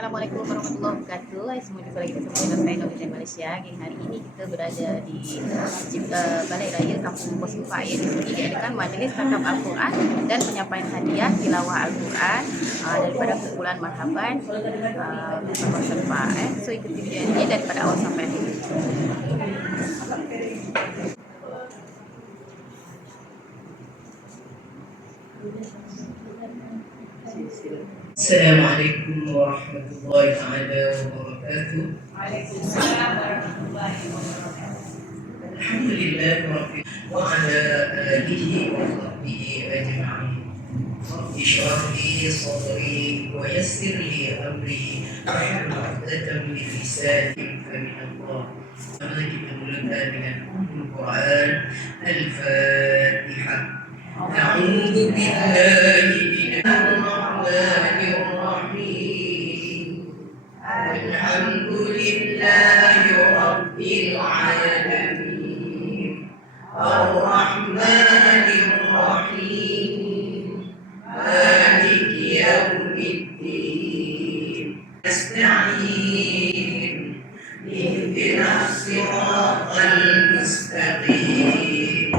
Assalamualaikum warahmatullahi wabarakatuh. Hai semua, jumpa lagi bersama dengan saya Nurul dari Malaysia. Geng, hari ini kita berada di Balai Raya Kampung Bos Empat. Di sini diadakan majlis khatam Al-Quran dan penyampaian hadiah tilawah Al-Quran daripada kumpulan Marhaban Bos Empat. So ikuti video ini daripada awal sampai akhir. Assalamualaikum warahmatullahi wabarakatuh. Waalaikumsalam warahmatullahi wabarakatuh. Alhamdulillah wa ala alihi wa sahbihi ajma'in. Rabbi shrah li sadri wa yassir li amri wahlul 'uqdatam min lisani yafqahu qawli. Mari kita mulakan dengan Al-Quran Al-Fatihah. A'udzu billahi minasy rahmanir rahim. Alhamdulillahi rabbil alamin. Ar-Rahmanir Rahim. Maliki yaumiddin. Nasta'in. Ihdinas siratal mustaqim.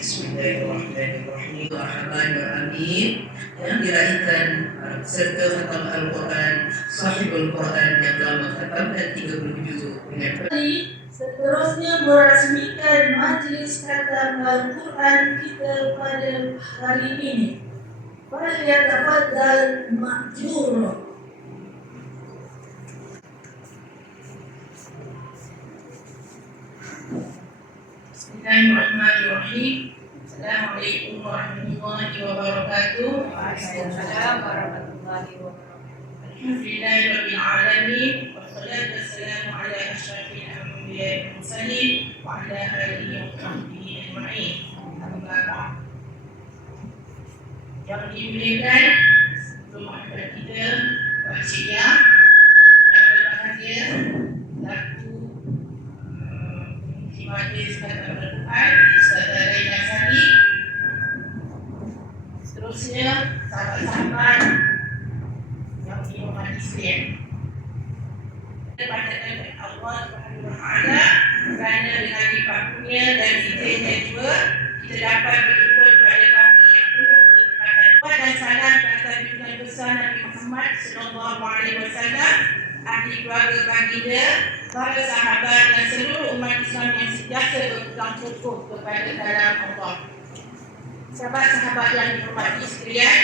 Bismillahirrahmanirrahim. Amin. Yang diraihkan serta khatam Al-Quran, sahibul Quran yang telah mengkhatamkan 30 juzuk dengan seterusnya merasmikan majlis khatam Al-Quran kita pada hari ini. Falyatafaddal ma'jur. Bismillahirrahmanirrahim. Assalamualaikum warahmatullahi wabarakatuh. Waalaikumsalam warahmatullahi wabarakatuh. Alhamdulillahirabbil alamin. Wassalatu wassalamu ala asyrafil anbiya'i wal mursalin wa ala alihi wa sahbihi ajma'in. Amma ba'd. Yang dimuliakan Tuhan kita, Pak Cik yang berbahagia, satu majlis khatam Al-Quran di Balai Nasari. Seterusnya sahabat-sahabat yang dihormati sekalian, pada Allah Subhanahu wa Ta'ala, kerana dengan limpahnya dan izinnya juga kita dapat berjumpa pada pagi yang penuh keberkatan. Dan salam ke atas junjungan besar Nabi Muhammad sallallahu alaihi wasallam, ahli keluarga baginda, para sahabat dan seluruh umat Islam yang sentiasa berpegang teguh kepada dalam Allah. Sahabat-sahabat yang dihormati sekalian,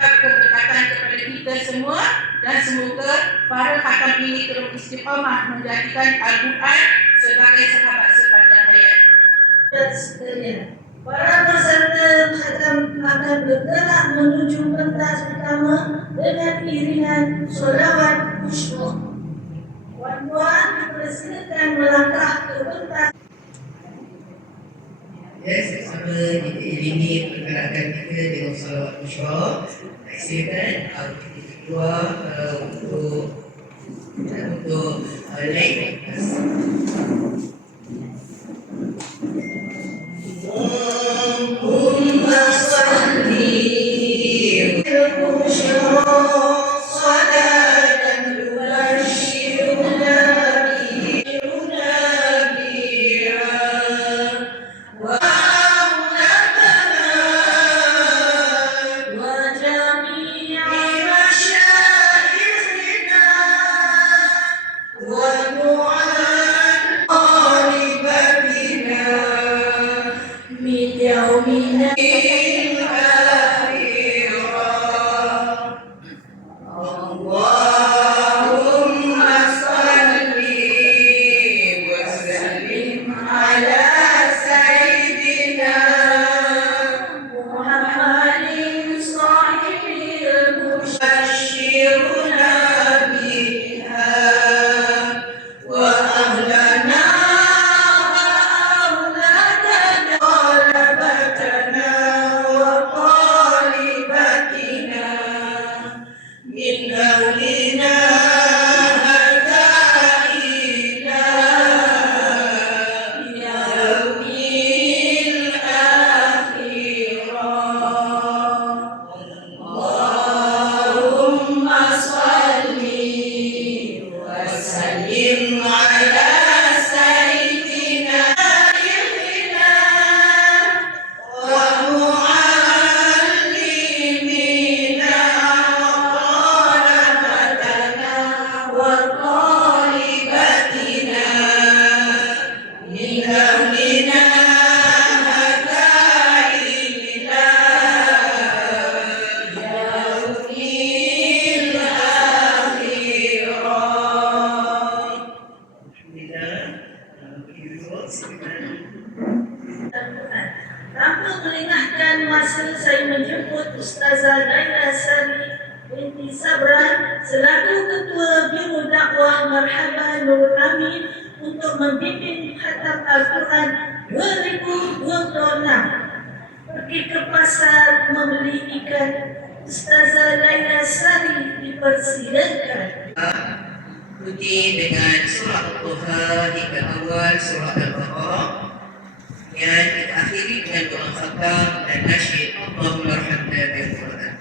keberkatan kepada kita semua dan semoga para khatam ini terus istiqamah menjadikan Al-Quran sebagai sahabat sepanjang hayat. Para peserta khatam akan bergerak menuju pentas pertama dengan iringan solawat khusyuk. Puan-puan dipersilakan melangkah ke pentas. Sama diiringi pergerakan kita dengan salawat khusyuk. Silakan kita keluar untuk naik pentas. Allahumma salli Tanpa mengingatkan masa saya menjemput Ustazah Naila Sari binti Sabran selaku Ketua Biro Dakwah Marhaban Nurul Amin untuk membimbing khatam Al-Quran 2026. Pergi ke pasar membeli ikan, Ustazah Naila Sari dipersilakan. Ikuti dengan surah Al-Duha hingga awal surah Al-Baqarah yang kita akhiri dengan doa khatam dan nasyid Allahumma rahmatna bil Quran.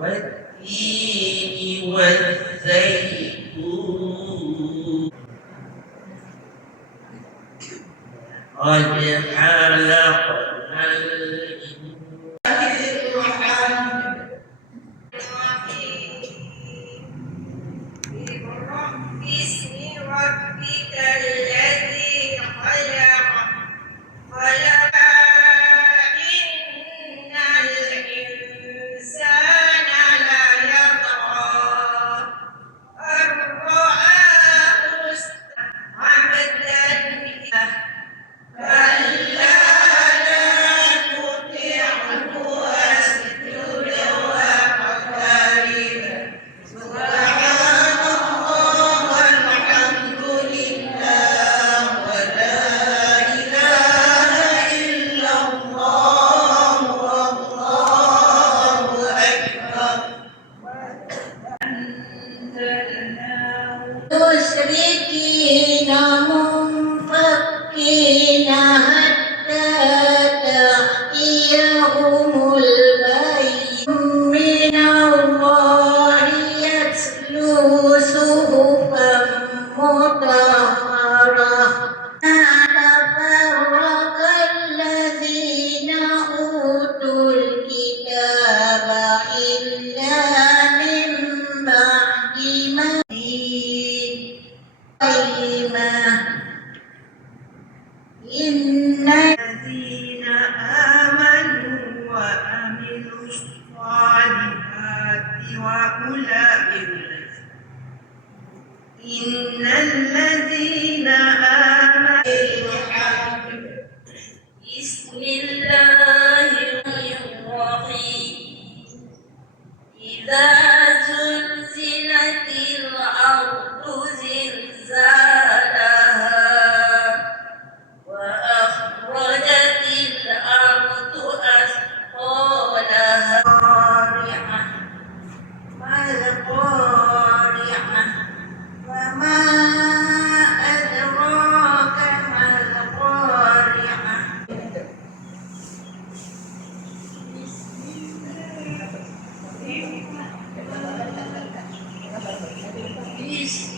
والتين والزيتون قد خلقنا باسم ربك الذي خلق إن الإنسان ليطغى أن رآه استغنى كلا لا تطعه واسجد واقترب سبحان الله والحمد لله ولا إله إلا الله والله أكبر مشركين منفكين حتى تأتيهم البينة من الله يتلو صحفا مطهرة تفرق الذين أوتوا الكتاب إلا من بعد أولى بالرزق إن الذين آمنوا بسم الله الرحيم إذا زلزلت الأرض زلزالها وأخرجت الأرض أثقالها القارعة ما القارعة وما أدراك ما القارعة بسم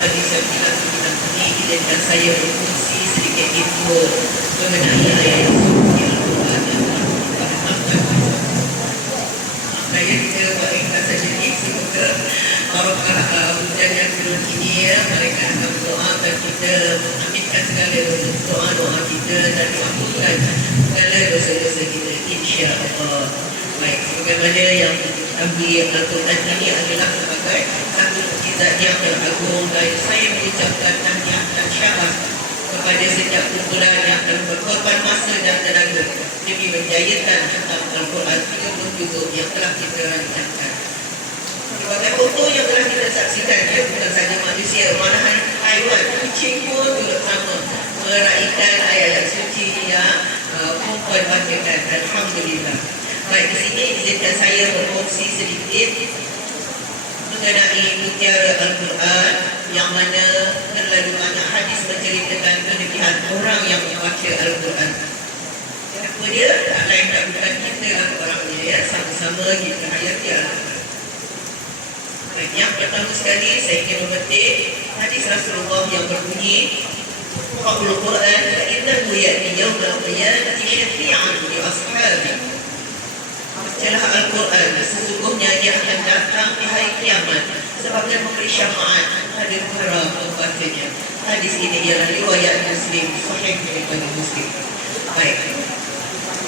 Bagi saya bilang tentang ini, izinkan saya berfungsi sedikit info mengenai ayat suci Al-Quran dan Al-Quran. Saya kita baikkan saja ini semoga para hujan yang turun ini mereka akan berdoakan kita, mengaminkan segala doa-doa kita dan mengampunkan segala dosa-dosa kita, insya-Allah. Baik, sebagaimana yang kami Al-Quran ini adalah sebagai satu mukjizat yang teragung, dan saya mengucapkan tahniah dan syabas kepada setiap kumpulan yang telah berkorban masa dan tenaga demi menjayakan kitab Al-Quran 30 juzuk yang telah kita rancangkan. Sebagai foto yang telah kita saksikan, ya, bukan sahaja manusia, malahan haiwan, kucing pun turut sama meraihkan ayat-ayat suci yang perempuan bacakan. Alhamdulillah. Baik, di sini izinkan saya berfungsi sedikit mengenai mutiara Al-Quran, yang mana terlalu banyak hadis menceritakan kelebihan orang yang membaca Al-Quran. Siapa dia? Tak lain tak bukan kita lah orangnya, ya. Sama-sama kita hayati Al-Quran. Baik, yang pertama sekali saya ingin memetik hadis Rasulullah yang berbunyi, Qul Quran fa innahu ya'ti yawmal qiyamati syafi'an li ashabi. Bacalah Al-Quran, sesungguhnya dia akan datang di hari kiamat sebabnya memberi syafaat pada para pembacanya. Hadis ini ialah riwayat Muslim, sahih daripada Muslim. Baik,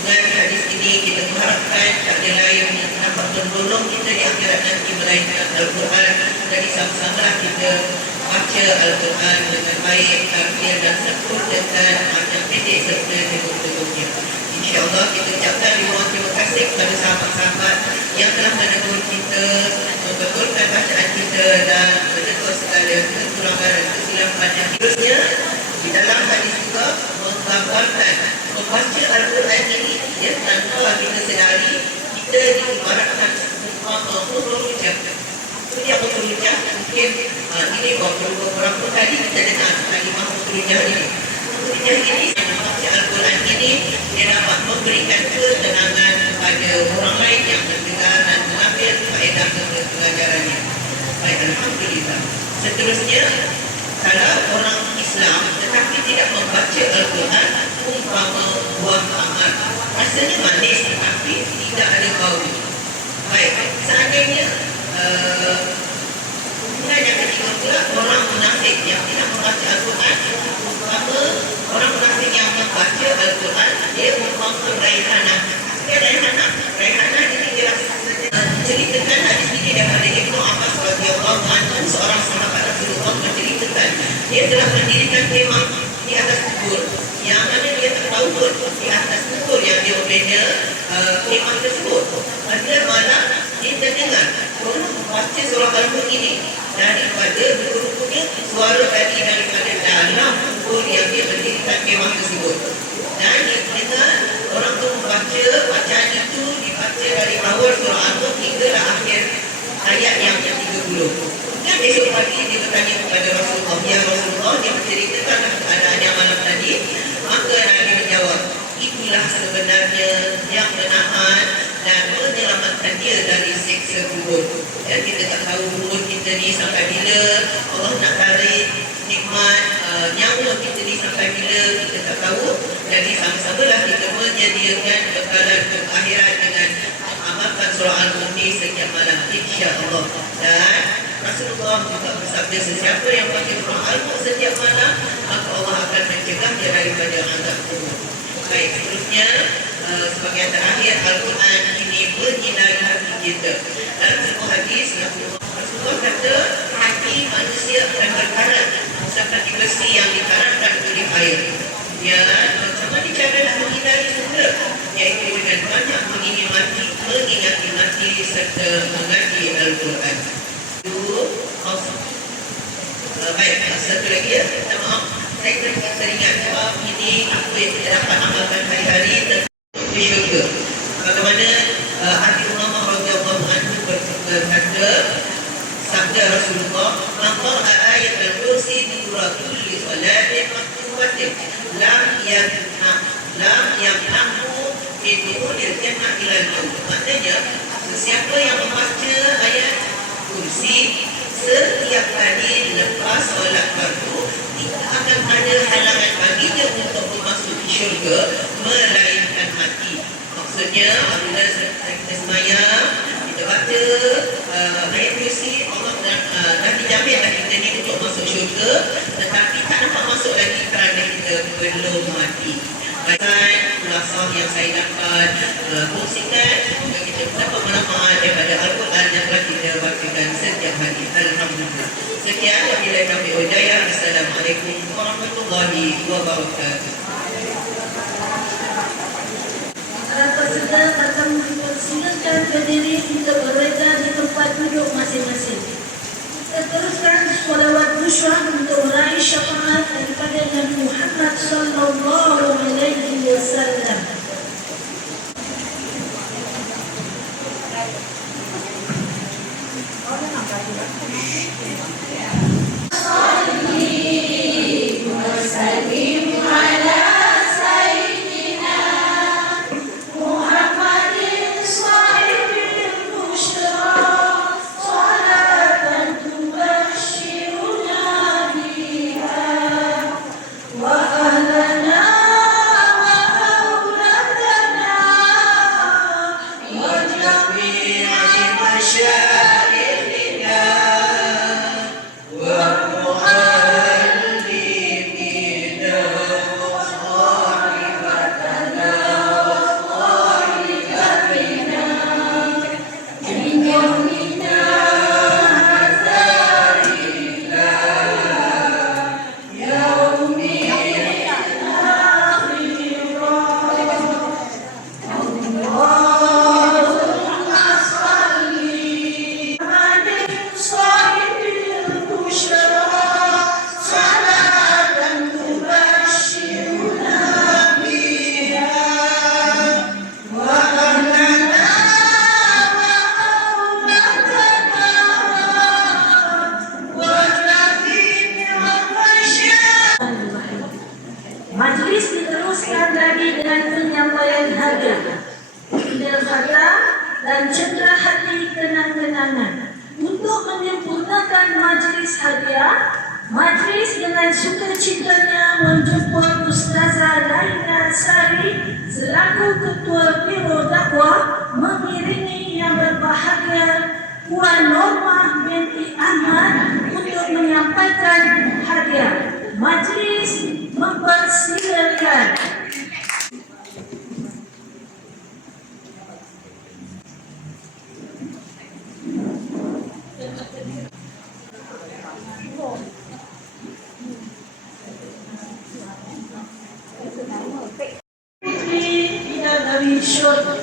dengan hadis ini kita mengharapkan tak ada lain yang dapat menolong kita di akhirat nanti melainkan Al-Quran. Jadi sama-samalah kita baca Al-Quran dengan baik, tafsir dan sempurnakan macam pendek serta tegur-tegurnya. InsyaAllah kita ucapkan ribuan terima kasih kepada sahabat-sahabat yang telah menegur kita, membetulkan bacaan kita dan menegur segala kekurangan dan kesilapan yang terusnya. Di dalam hadis juga menggambarkan membaca Al-Quran ini, ya, tanpa kita sedari kita diibaratkan umpama huruf-huruf. Jadi apa huruf-huruf? Mungkin ini beberapa kali kita dengar kalimah huruf-huruf ini. Huruf-huruf ini membaca Al-Quran ini dia dapat memberikan ketenangan kepada orang lain yang mendengar dan mengambil faedah pelajarannya. Baik, alhamdulillah. Seterusnya, kalau orang Islam tetapi tidak membaca Al-Quran, umpama buah amat, rasanya manis tetapi tidak ada bau. Baik, seandainya yang ketiga pula, orang munafik yang tidak membaca Al-Quran, umpama orang munafik yang membaca Al-Quran, dia umpama Raihanah. Dia Raihanah ini dia ceritakan hadis ini daripada Ibnu Abbas radhiyallahu anhu, seorang sahabat Rasulullah, menceritakan dia telah mendirikan kemah di atas kubur, yang mana dia tak tahu pun di atas kubur yang dia membina kemah tersebut. Pada malam dia terdengar orang membaca surah Al-Mulk ini daripada berkumpulnya suara tadi daripada dalam kubur yang dia mendirikan kemah tersebut. Dan dia dengar orang tu membaca bacaan itu, dibaca dari awal surah Al-Mulk hinggalah akhir ayat yang ke-30. Dan besok pagi dia bertanya kepada Rasulullah, ya Rasulullah, dia menceritakan keadaannya malam tadi. Maka Nabi menjawab, itulah sebenarnya yang menahan dan menyelamatkan dia dari siksa kubur. Ya, kita tak tahu umur kita ni sampai bila, Allah nak tarik nikmat nyawa kita ni sampai bila, kita tak tahu. Jadi sama-samalah kita menyediakan bekalan untuk akhirat dengan mengamalkan surah Al-Mulk setiap malam, insya-Allah. Dan Rasulullah juga bersabda, sesiapa yang baca surah Al-Mulk setiap malam, maka Allah akan mencegah dia daripada azab kubur. Baik, seterusnya sebagai terakhir Al-Quran ini menyinari hati kita. Dalam sebuah hadis Rasulullah kata hati manusia akan berkarat seperti besi yang dikaratkan oleh air. Ya, macam mana cara nak menghindari semula? Iaitu dengan banyak mengingati mati serta mengaji Al-Quran. Baik, satu lagi ya, minta maaf. Saya teringat sebab ini apa yang kita dapat amalkan hari-hari di syurga. Bagaimana Abi Umamah radhiyallahu anhu berkata, sabda Rasulullah, "Man qara'a ayatal kursi dura kulli salatin maktubatin lam yamnahu min dukhulil jannah ila al-maut." Maksudnya, sesiapa yang membaca ayat kursi setiap kali lepas solat fardu, tidak akan ada halangan baginya untuk memasuki syurga melainkan mati. Maksudnya apabila kita sembahyang, kita baca ayat kursi, Allah dah dijamin kita ni untuk masuk syurga, tetapi tak dapat masuk lagi kerana kita belum mati. Baikkan ulasan yang saya dapat kongsikan, kita dapat manfaat daripada Al-Quran yang telah kita bacakan setiap hari. Alhamdulillah. Sekian, wabillahi taufiq wal hidayah. Assalamualaikum warahmatullahi wabarakatuh. Harap sedang akan mempersilakan berdiri untuk berada di tempat duduk masing-masing. Kita teruskan sholawat busyrah untuk meraih syafaat daripada Nabi Muhammad sallallahu alaihi wasallam. Majlis diteruskan lagi dengan penyampaian hadiah, bendera khatam dan cendera hati kenang-kenangan. Untuk menyempurnakan majlis hadiah, majlis dengan sukacitanya menjemput Ustazah Laila Sari selaku Ketua Biro Dakwah mengiringi yang berbahagia Puan Normah binti Ahmad untuk menyampaikan hadiah. Majlis mempersilakan. Putri Bidadari Syurga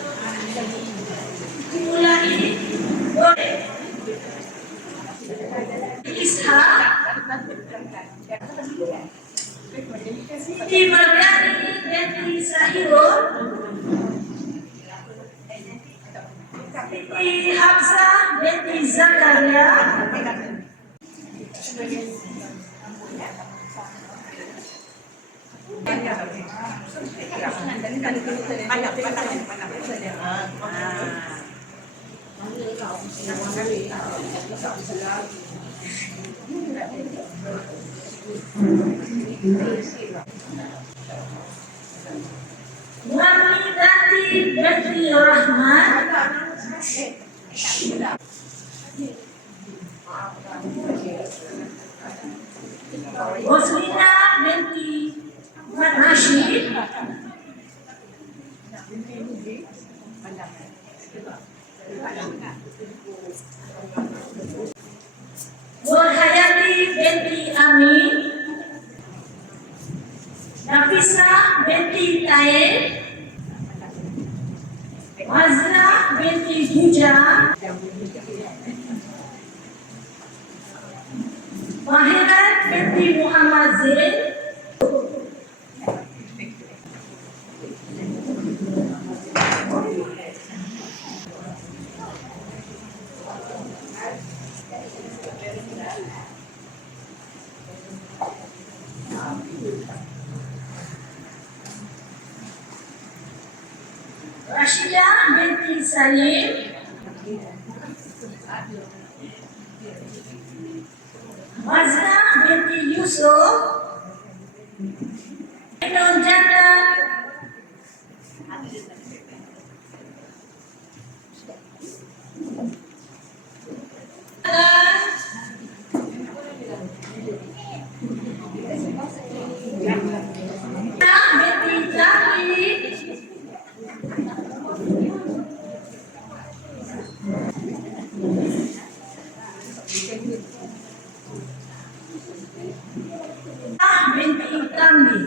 dimulai oleh Ishak Siti Maryani binti Zahirul, Siti Hafsah binti Zakaria, Muhammadati binti Rahman, Roslina binti Ahmad Rashid, binti Taib, Mazna binti Huja, Mahirat binti Muhammad Zain, Rashidah binti Salim, Mazna binti Yusuf, Ainul Jannah, binti Zahid, binti Kambi.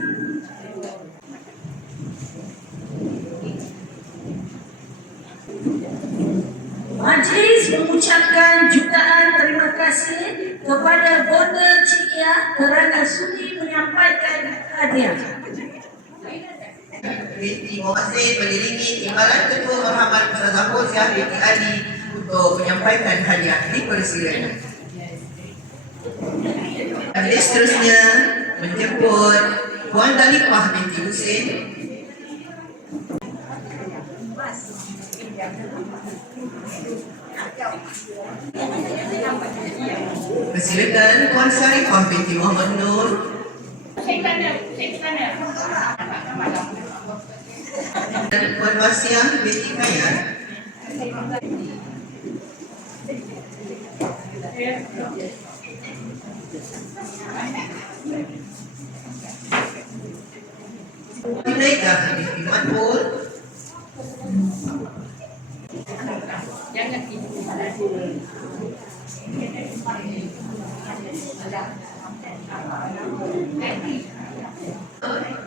Majlis mengucapkan jutaan terima kasih kepada Bonda Cikia kerana sudi menyampaikan hadiah. Binti Muhammad Zain mengiringi timbalan Ketua Marhaban Ustazah Fauziah binti Ali untuk menyampaikan hadiah. Dipersilakan. Majlis seterusnya menjemput Puan Dalipah binti Husin. Persilakan Puan Sarifah binti Muhammad Nur. Dan Puan Wasiah binti Khayyar. Zulaikha binti Matbul.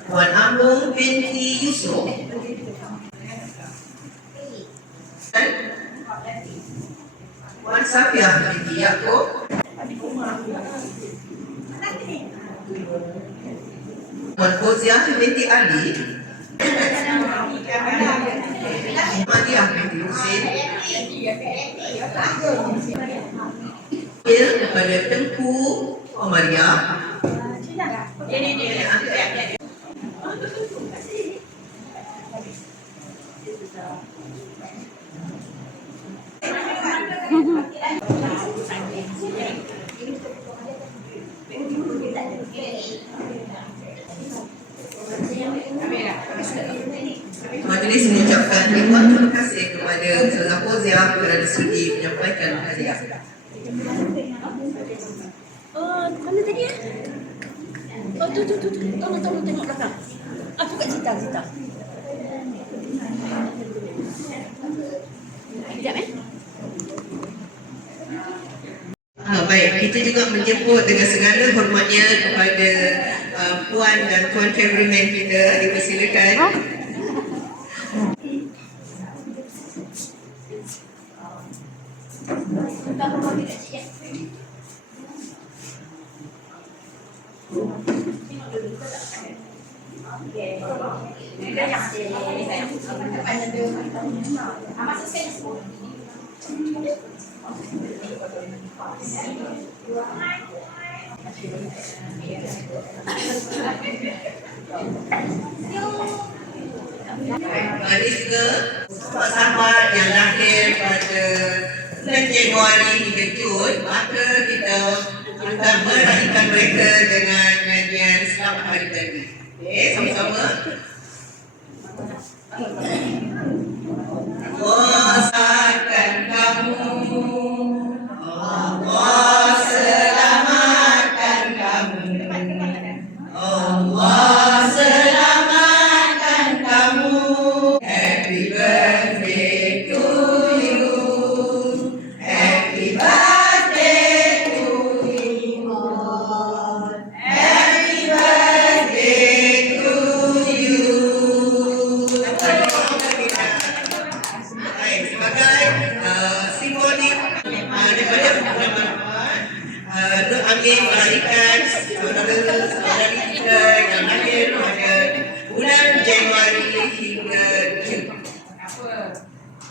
Puan Amung binti Yusuf. Dan Puan Safiah binti Yaakob. Puan Fauziah binti Ali. Madiah binti Husin. Kepada Tengku Omariah. Majlis mengucapkan ribuan terima kasih kepada Ustazah Fauziah kerana sudi menyampaikan hadiah. Mana tadi ya? Oh tu. Tolong tengok belakang. Aku kat Cita. Sekejap Baik, kita juga menjemput dengan segala hormatnya kepada Puan dan Tuan Cameraman kita. Dipersilakan. Ini juga sahabat yang lahir pada bulan Januari hingga Jun, maka kita akan meraihkan mereka dengan nyanyian Selamat Hari Jadi. Okey, sama-sama. Allah selamatkan kamu, Allah selamatkan kamu, Allah selamatkan kamu. Happy birthday to you, happy birthday to you, happy birthday to you.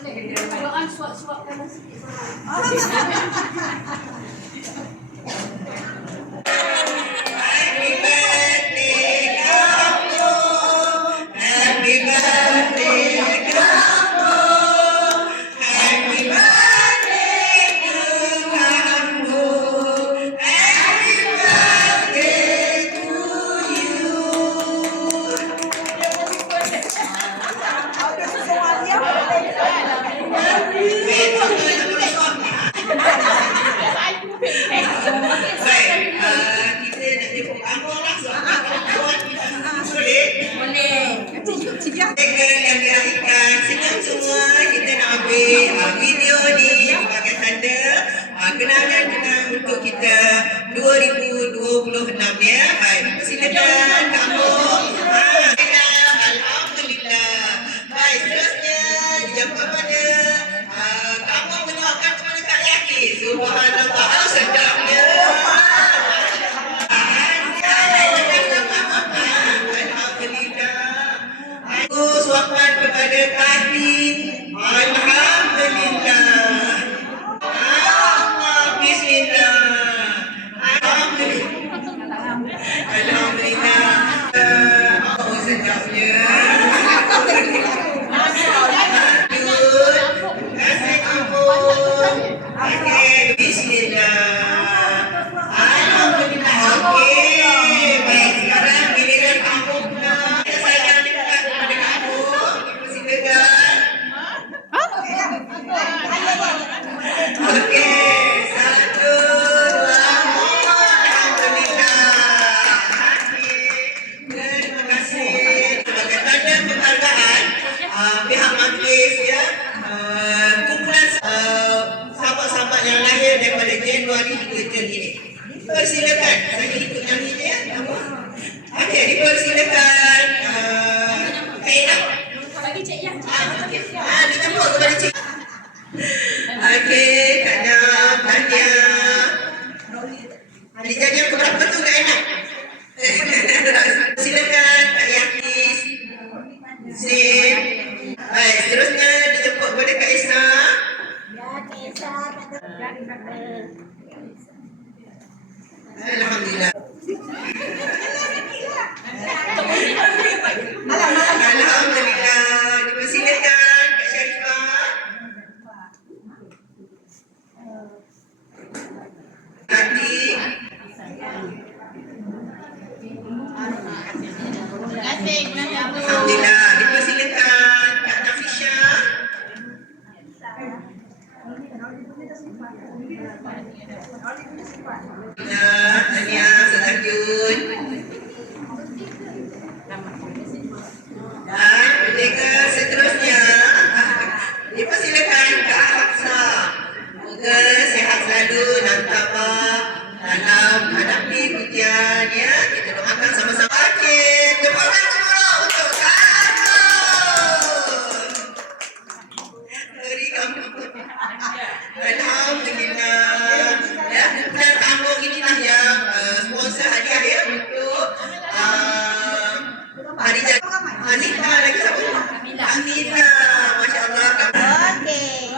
Doa suap-suapkan sikit. Yang dilahirkan senyum semua, kita nak ambil video ni sebagai tanda kenangan-kenangan untuk kita 2026 ya. Baik, silakan kamu. Alhamdulillah. Baik, seterusnya dijawab pada kamu menyuapkan kepada Kak Yaki. Subhanallah, sedapnya. Suapan kepada kami. Alhamdulillah. Allah, bismillah. Alhamdulillah. Oh, sedapnya. Kasih ampun. Okey, bismillah. Alhamdulillah. Okey. Baik, sekarang giliran kamu pula. Saya dekat kepada kamu. Silakan. Okey, 1, 2, alhamdulillah. Terima kasih. Sebagai tanda penghargaan pihak majlis ya, kumpulan sahabat-sahabat yang lahir daripada Januari hingga Jun ini. Persilakan. Saya ikut nyanyinya ya. Okey, dipersilakan. Kainah. Bagi Cik Yang. Dijemput kepada Cik. Okey, Kak Nam, Tania. Dijadikan keberapa tu Kak Enak? Silakan Kak Yakis. Zin. Baik, seterusnya dijemput kepada Kak Isna. Alhamdulillah. Alhamdulillah. Dipersilakan Kak Syarifah. Tadi. Alhamdulillah. Dipersilakan Kak Nafisha. Tania, Selanjut. Dan penjaga seterusnya dipersilakan Kak Hafsa. Semoga sihat selalu dan tabah dalam menghadapi ujian ya. Kita doakan sama-sama. Okey, tepukan semua untuk Kak Hafsa. Beri kamu. Alhamdulillah. Ya, dan kamu inilah yang sponsor hadiah ya untuk hari jadi. Anita lagi siapa? Amina. Masya Allah.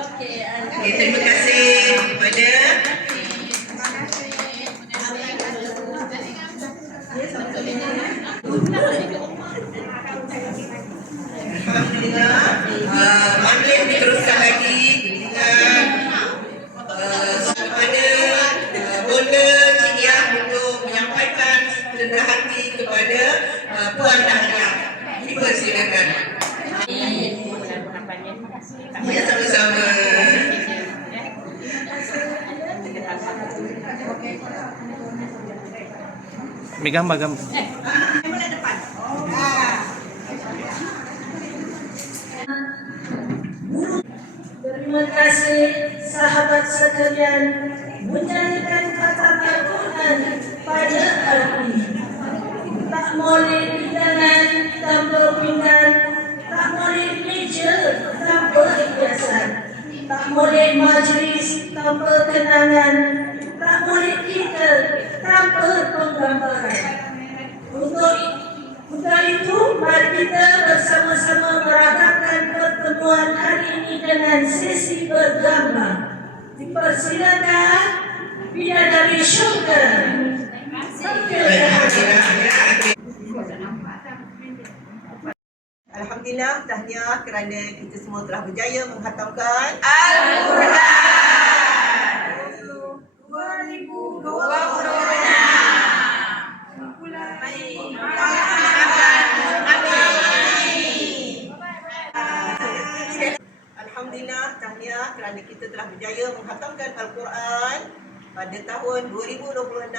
Okey, terima kasih kepada Alhamdulillah. Majlis diteruskan lagi dengan kepada Bonda Cik Yah untuk menyampaikan rendah hati kepada Puan Dahlia. Dipersilakan. Ya, sama-sama. Ambil gambar. Terima kasih sahabat sekalian menyanyikan kata Al-Quran pada hari ini. Tak boleh hidangan tanpa pinggan, tak boleh meja tanpa hiasan, tak boleh majlis tanpa kenangan, tak boleh kita tanpa penggambaran. Untuk itu, mari kita bersama-sama merayakan pertemuan hari ini dengan sesi bergambar. Dipersilakan bidadari syurga. Alhamdulillah, tahniah kerana kita semua telah berjaya menghatamkan Alhamdulillah, tahniah kerana kita telah berjaya menghatamkan Al-Quran pada tahun 2026.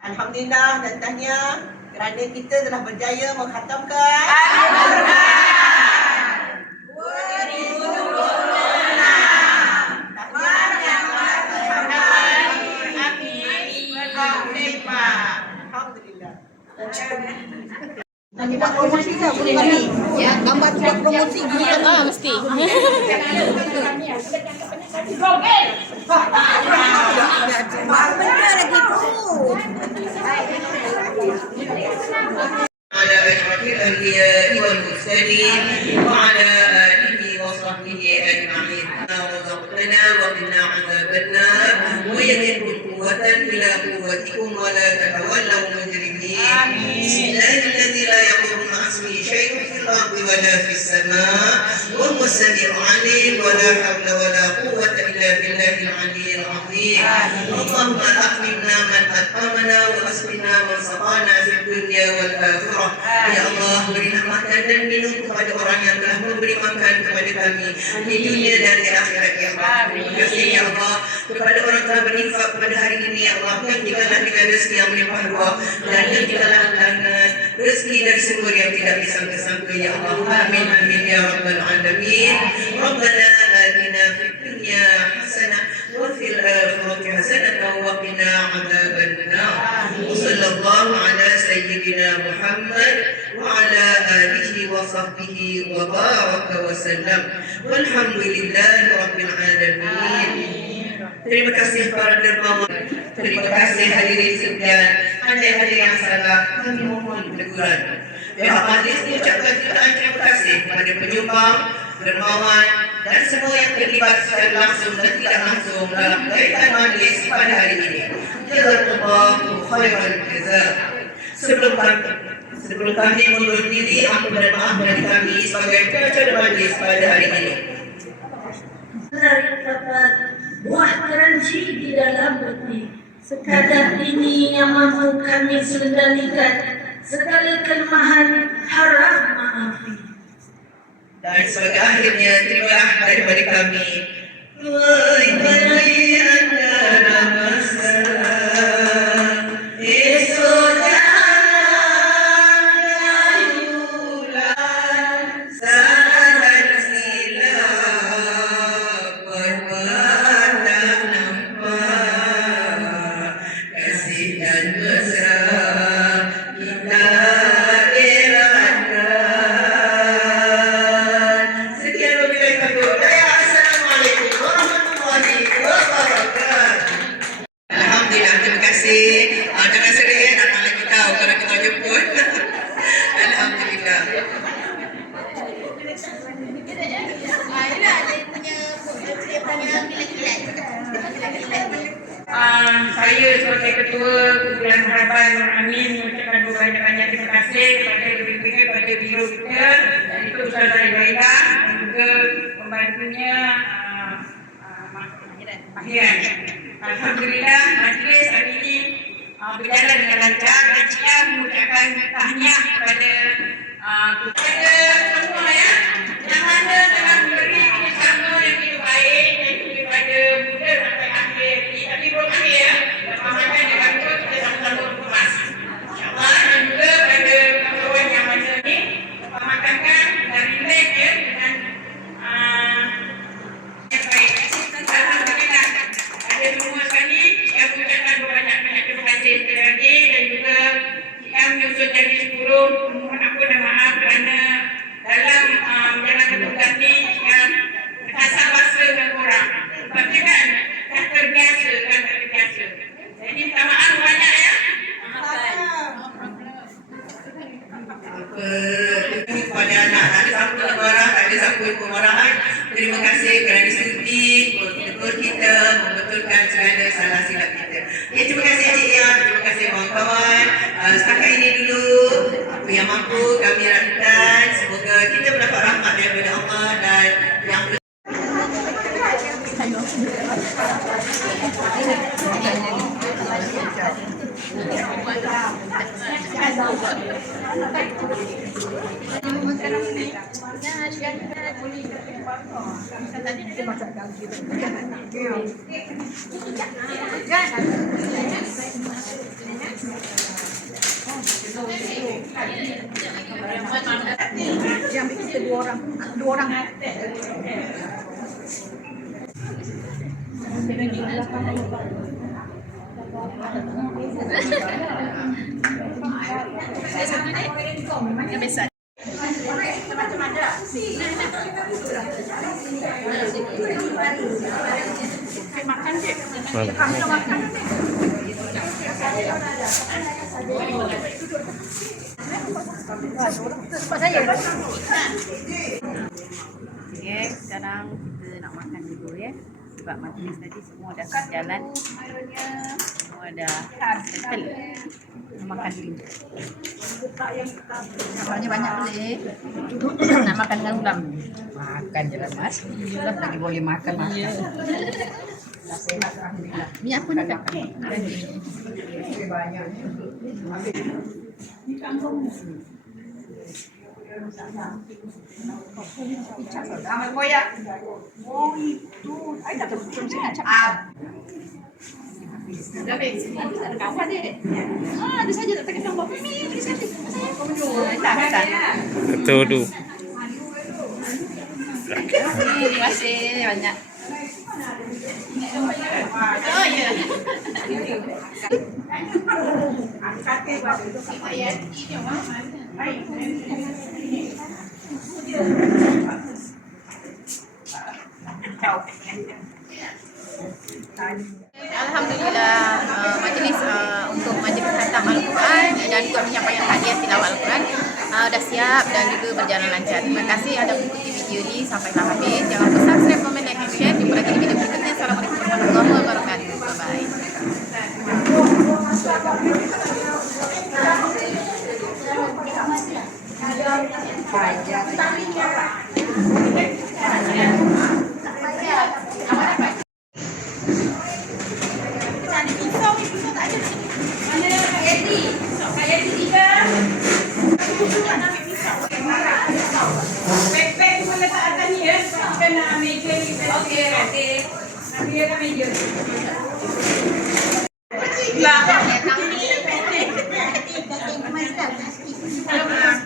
Alhamdulillah dan tahniah kerana kita telah berjaya menghatamkan Alhamdulillah. Kita promosi ke boleh kami? Ya, gambar kita promosi gini. Mesti. Benda lagi tu. على أشرف الأنبياء والمرسلين وعلى آله وصحبه أجمعين. رزقتنا وقنا عذاب النار ويزدكم قوة إلى قوتكم ولا تتولوا مجرمين. بسم الله الذي لا يضر مع اسمه شيء في الأرض ولا في السماء وهو السميع العليم ولا حول ولا قوة إلا بالله العلي العظيم. اللهم أكرمنا من أكرمنا وأسقنا من سقانا في الدنيا والآخرة. Ya Allah, berilah makan dan minum kepada orang yang telah memberi makan kepada kami di dunia dan di akhirat, ya Allah. Terima kasih, ya Allah, kepada orang yang telah berinfak pada hari ini, ya Allah. Gantikanlah dengan rezeki yang melimpah ruah dan gantikanlah dengan rezeki dari sumber yang tidak disangka-sangka, ya Allah. Amin, amin, ya Rabbal Alamin. Rabbana atina fid dunya hasanah wa fil akhirati hasanah wa qina adzaban nar. Sallallahu ala sayyidina Muhammad wa ala alihi wa sahbihi wa baraka wa sallam. Walhamdulillahi rabbil alamin. Terima kasih para dermawan. Terima kasih hadirin sekalian. Ada yang salah, kami mohon teguran. Pihak majlis mengucapkan jutaan terima kasih kepada penyumbang, dermawan dan semua yang terlibat secara langsung dan tidak langsung dalam kaitan majlis pada hari ini. Jazakumullahu khairan jazaa. Sebelum kami mundur diri, ampun dan maaf dari kami sebagai pengacara majlis pada hari ini. Terdapat buah keranji di dalam bumi. Sekadar ini yang mampu kami kendalikan. Segala kelemahan harap maafi. Dan sebagai akhirnya, terimalah daripada kami. Wahai bayi antara masa, esok jangan layulan, salah dan silap berbuat tak nampak, kasih dan mesra kita eratkan. Sekian wabillahi taufiq. Assalamualaikum warahmatullahi wabarakatuh. Alhamdulillah, terima kasih. Jangan sedih, datang lagi tahu kalau kita jemput. Alhamdulillah. Saya sebagai Ketua Kumpulan Harapan Nur Amin mengucapkan banyak-banyak terima kasih kepada kepada biro kita, iaitu Ustazah Ibrahim dan juga pembantunya Mahiran. Alhamdulillah, majlis hari ini berjalan dengan lancar dan saya mengucapkan tahniah kepada semua ya yang ada dalam memberi kerjasama yang begitu baik daripada muda sampai akhir. Tapi belum akhir ya, pemahaman yang baru kita sama-sama berkemas. InsyaAllah dan juga pada kawan yang ada ni pemahaman dan relax ya dengan yang baik. Alhamdulillah, ada semua sekali yang mengucapkan banyak-banyak terima kasih sekali lagi dan juga yang menyusun jadi 10. Mohon ampun dan maaf kerana dalam menjalankan tugas ni yang kasar bahasa dengan korang. Sebab dia kan dah terbiasa. Jadi minta maaf banyak ya. Kepada anak-anak, siapa marah, ada siapa-siapa pemarahan. Terima kasih kerana sudi menegur kita, membetulkan segala salah silap kita. Ya, terima kasih Encik Lia, terima kasih kawan-kawan. Setakat ini dulu apa yang mampu kami rakitkan. Semoga kita mendapat rahmat daripada Allah dan yang ambil kita dua orang. Yang biasa. Makan je. Makan. Tempat saya. Okay, sekarang kita nak makan dulu ya. Sebab majlis tadi semua dah berjalan. Semua dah settle. Makan dulu. Namanya banyak boleh. Nak makan dengan ulam. Makan je lah mas. Iyalah lagi boleh makan. Dah sehat alhamdulillah. Ni apa nak makan? Banyak. Ni kangkung. Amal koyak. Oh itu. Saya tak tahu macam saya nak cakap. Dah habis. Ada kawan dia. Ada saja tak pakai nombor. Mimi, pergi sekali. Saya. Tak. Tudu. Terima kasih banyak. Oh ya. Alhamdulillah, majlis untuk majlis khatam Al-Quran dan juga penyampaian hadiah tilawah Al-Quran dah siap dan juga berjalan lancar. Terima kasih ada mengikuti video ini sampailah habis. Jangan lupa subscribe, komen, like, dan share. Jumpa lagi di video berikutnya. Assalamualaikum warahmatullahi wabarakatuh. Lah.